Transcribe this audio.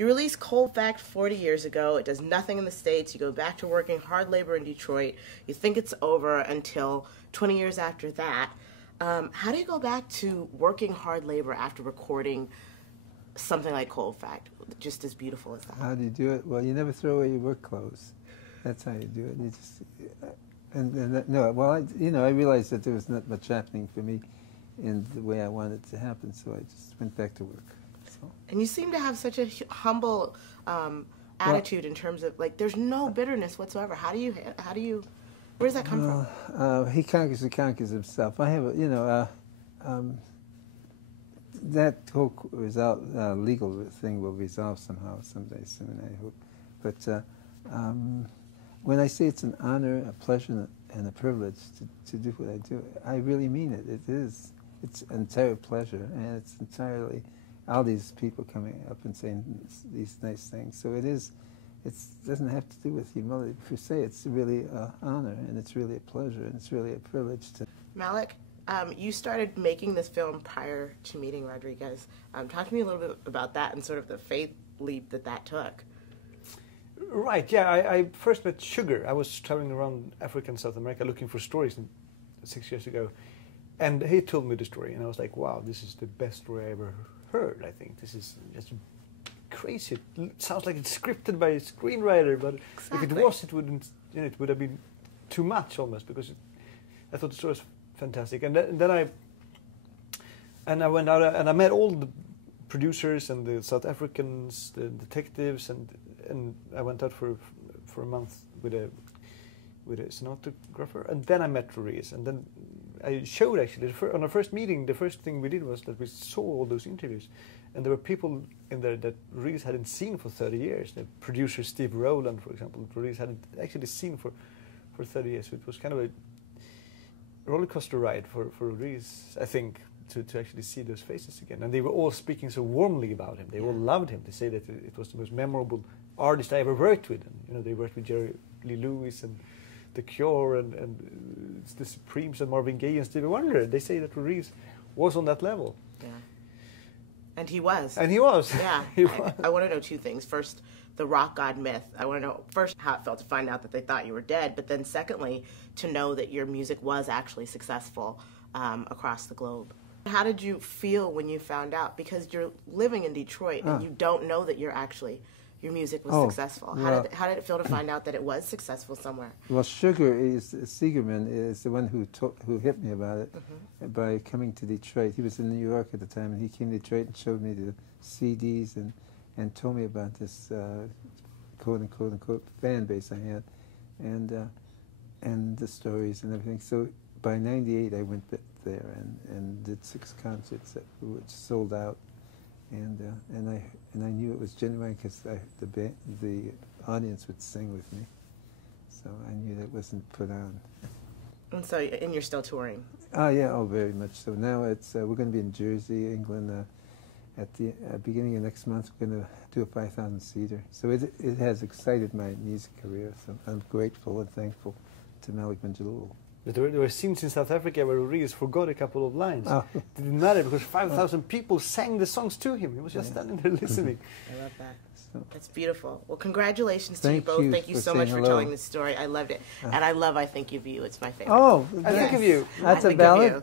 You released Cold Fact 40 years ago. It does nothing in the States. You go back to working hard labor in Detroit. You think it's over until 20 years after that. How do you go back to working hard labor after recording something like Cold Fact, just as beautiful as that? How do you do it? Well, you never throw away your work clothes. That's how you do it. You just, I realized that there was not much happening for me in the way I wanted it to happen, so I just went back to work. So. And you seem to have such a humble attitude in terms of, like, there's no bitterness whatsoever. How do you, where does that come from? He conquers who conquers himself. I have, that whole legal thing will resolve somehow someday soon, I hope. But when I say it's an honor, a pleasure, and a privilege to do what I do, I really mean it. It is. It's an entire pleasure, and it's entirely all these people coming up and saying these nice things. So it is. It doesn't have to do with humility per se. It's really an honor, and it's really a pleasure, and it's really a privilege to. Malik, you started making this film prior to meeting Rodgriguez. Talk to me a little bit about that and sort of the faith leap that took. Right, yeah, I first met Sugar. I was traveling around Africa and South America looking for stories 6 years ago. And he told me the story, and I was like, wow, this is the best story I ever heard, I think. This is just crazy. It sounds like it's scripted by a screenwriter, but if it was, it wouldn't, it would have been too much almost, because I thought the story was fantastic. And then I went out and I met all the producers and the South Africans, the detectives, and I went out for a month with a cinematographer, and then I met Rodgriguez, and then I showed actually on our first meeting. The first thing we did was that we saw all those interviews, and there were people in there that Rodgriguez hadn't seen for 30 years. The producer Steve Rowland, for example, Rodgriguez hadn't actually seen for 30 years. So it was kind of a roller coaster ride for Rodgriguez, I think, to actually see those faces again. And they were all speaking so warmly about him. They all loved him. They say that it was the most memorable artist I ever worked with. And they worked with Jerry Lee Lewis and The Cure and the Supremes and Marvin Gaye and Stevie Wonder. They say that Rodgriguez was on that level. Yeah. And he was. And he was. Yeah. He was. I want to know two things. First, the rock god myth. I want to know first how it felt to find out that they thought you were dead, but then secondly, to know that your music was actually successful across the globe. How did you feel when you found out? Because you're living in Detroit and you don't know that your music was successful. How did it feel to find out that it was successful somewhere? Well, Sugarman is the one who hit me about it by coming to Detroit. He was in New York at the time, and he came to Detroit and showed me the CDs and told me about this quote unquote fan base I had, and the stories and everything. So by '98, I went there and did 6 concerts which sold out. And I knew it was genuine because the audience would sing with me, so I knew that it wasn't put on. And you're still touring? Oh yeah, very much so. Now it's we're going to be in Jersey, England, at the beginning of next month. We're going to do a 5,000-seater. So it has excited my music career. So I'm grateful and thankful to Malik Bendjelloul. But there were scenes in South Africa where Rodgriguez forgot a couple of lines. Oh. It didn't matter because 5,000 people sang the songs to him. He was just standing there listening. I love that. That's beautiful. Well, congratulations to you both. Thank you so much for telling this story. I loved it. And I love I Think of You. It's my favorite. Oh, I Think of You. That's a ballad?